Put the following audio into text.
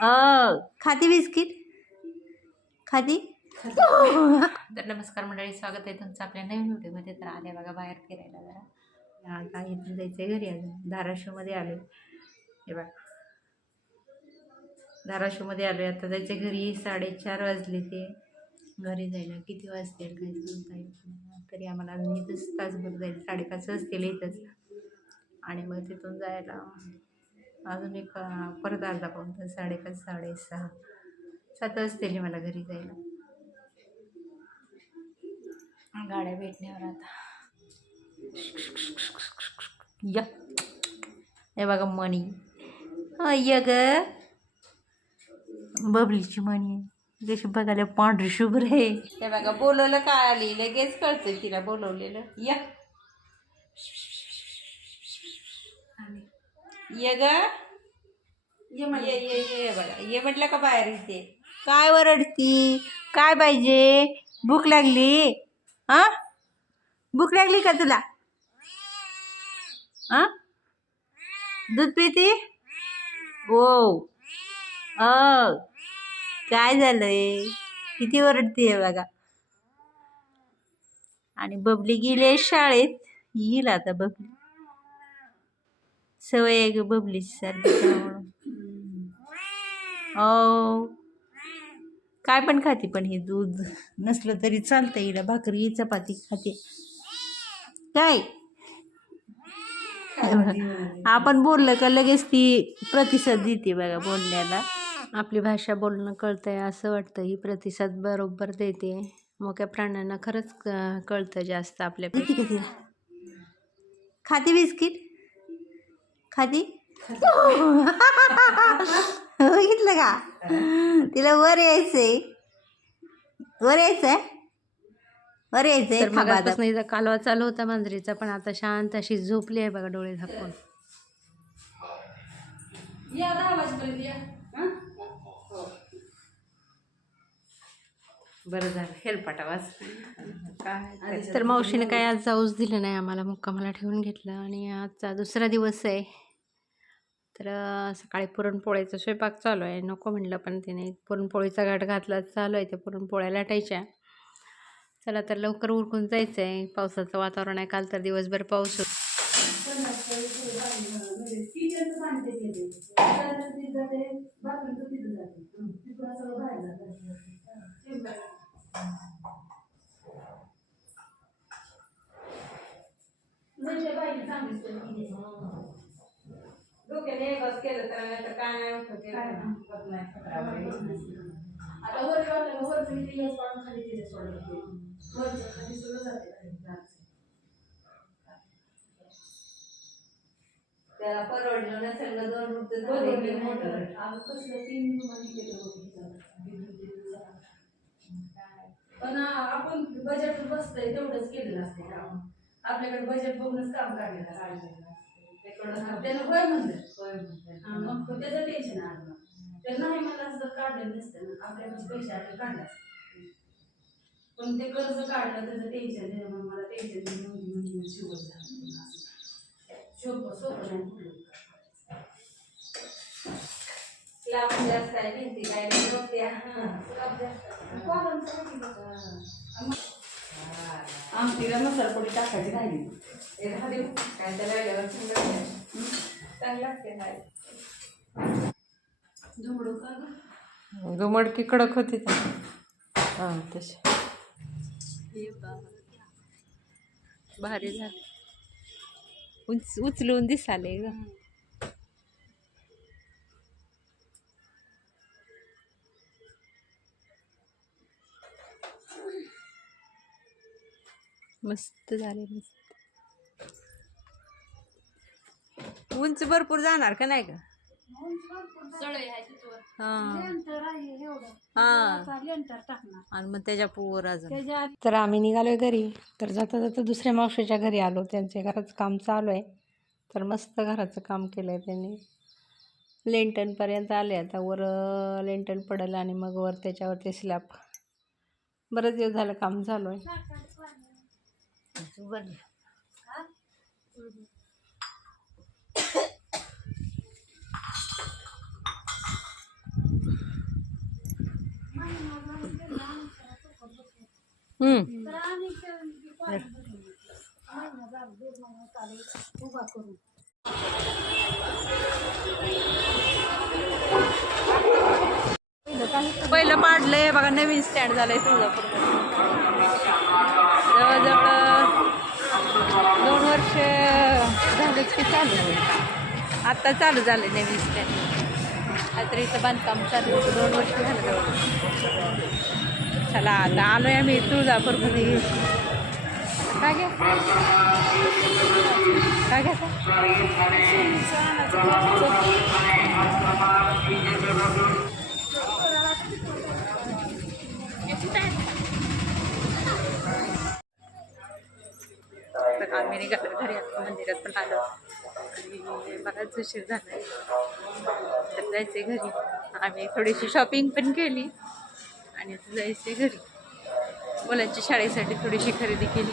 खाती बिस्किट? खाती? तर नमस्कार मंडळी स्वागत आहे तुमचं आपल्या नवीन व्हिडिओमध्ये. तर आले बघा बाहेर फिरायला जरा. आता इथून जायचंय घरी अजून. धाराशिवमध्ये आले हे बघ. धाराशिवमध्ये आलोय. आता जायचं घरी. साडेचार वाजले ते. घरी जायला किती वाजतील काही सांगता येत तरी आम्हाला अजून इथंच तासभर जाईल साडेपाच वाजतील इथंच. आणि मग तिथून जायला अजून एक परत अर्धा पाऊन तास साडेपाच साडेसहा. सात वाजतील मला घरी जायला. गाड्या भेटण्यावर आता. या. हे बघा मणी अय्य ग. बबलीची मणी. जशी बघायला पांढरी शुभ्र आहे. ते बघा बोलवलं काय आली? लगेच कळतं तिला बोलवलेलं. या. ये ग. ये ये ये ये बघा. ये म्हटलं का बाहेर इथे? काय वरडती? काय पाहिजे? भूक लागली? हा भूक लागली का तुला? हा दूध पिती? ओ अ. काय झालंय? किती वरडतीये बघा. आणि बबली गेली शाळेत. येईल आता बबली. सवय आहे ग बबली सारखी त्यामुळं. ओ काय पण खाते पण हे दूध. नसलं तरी चालतं हिला. भाकरी चपाती खाते. काय? आपण बोललं का लगेच ती प्रतिसाद देते बघा बोलण्याला. आपली भाषा बोलणं कळतंय असं वाटतं. ही प्रतिसाद बरोबर देते. मोक्या प्राण्यांना खरंच कळतं जास्त आपल्या खाते बिस्किट? खाती बघितलं का? तिला वर यायचंय. वर यायचंय? वर यायचंय तर. मगापासून इथं कालवा चालू होता मांजरीचा पण आता शांत अशी झोपली आहे बघा डोळे झाकून. बरं झालं. हेलपाटा वाच काय तर मावशीने काय आज जाऊच दिलं नाही आम्हाला मुक्कामाला ठेवून घेतलं आणि आजचा दुसरा दिवस आहे. तर सकाळी पुरणपोळीचा स्वयंपाक चालू आहे. नको म्हटलं पण तिने पुरणपोळीचा घाट घातला चालू आहे ते पुरणपोळ्या लाटायच्या. चला तर लवकर उरकून जायचं आहे पावसाचं वातावरण आहे काल तर दिवसभर पाऊस होता आता वर वाटलं वरचं किती दिवस पाडून खाली तिथे सोडलं वरचं खाली जाते त्याला परवडलं नसेल ना दोन रुपये मोठं. अगं कसलं तीन केलं पण आपण बजेट बसतंय तेवढंच केलेलं असते काम आपल्याकडे बजेट बघूनच काम काढलेलं असतं. हा, त्यानं होय म्हणलं. मग त्याचं टेन्शन आलं. तर नाही म्हणलं असं तर काढलं नसतं ना. आपल्याकडे पैसे आले काढला पण ते कर्ज काढलं त्याचं टेन्शन मग मला टेन्शन घेऊन शिवत झालं सोपं सोपं नाही कुठलं. लाभ जास्त आहे भिंती काय नव्हत्या. आमटीला मसाला पोळी टाकायची राहिली. हे राहू दे. काय त्याला वेगळं चांगलं लागतं. झुमडू का कडक होती हां तशी. भारी झालं. उच उचलून दिसाले ग. मस्त झाले मस्त. उंच भरपूर जाणार का नाही का हां. हां. आणि मग त्याच्या पोर अजून. तर आम्ही निघालोय घरी. तर जाता जाता दुसऱ्या मावशीच्या घरी आलो. त्यांच्या घराचं काम चालू आहे. तर मस्त घराचं काम केलं आहे त्यांनी लेंटनपर्यंत आले. आता वर लेंटन पडेल आणि मग वर त्याच्यावरती स्लॅब बरंच दिवस झालं काम चालू आहे. पहिलं पाडलंय बघा नवीन स्टँड झालंय जवळ जवळजवळ की चालू होईल आत्ता चालू झालं नवीन स्टँड आता इथं बांधकाम चालू होतं. दोन वर्ष झालं जवळ. चला आता आलोय आम्ही तुळजापूरमध्ये. काय घ्या? काय घ्या? तर आम्ही निघालो घरी आता मंदिरात पण आलो. आणि बराच उशीर झाला तर जायचे घरी. आम्ही थोडीशी शॉपिंग पण केली. आणि जायचे घरी. मुलांच्या शाळेसाठी थोडीशी खरेदी केली.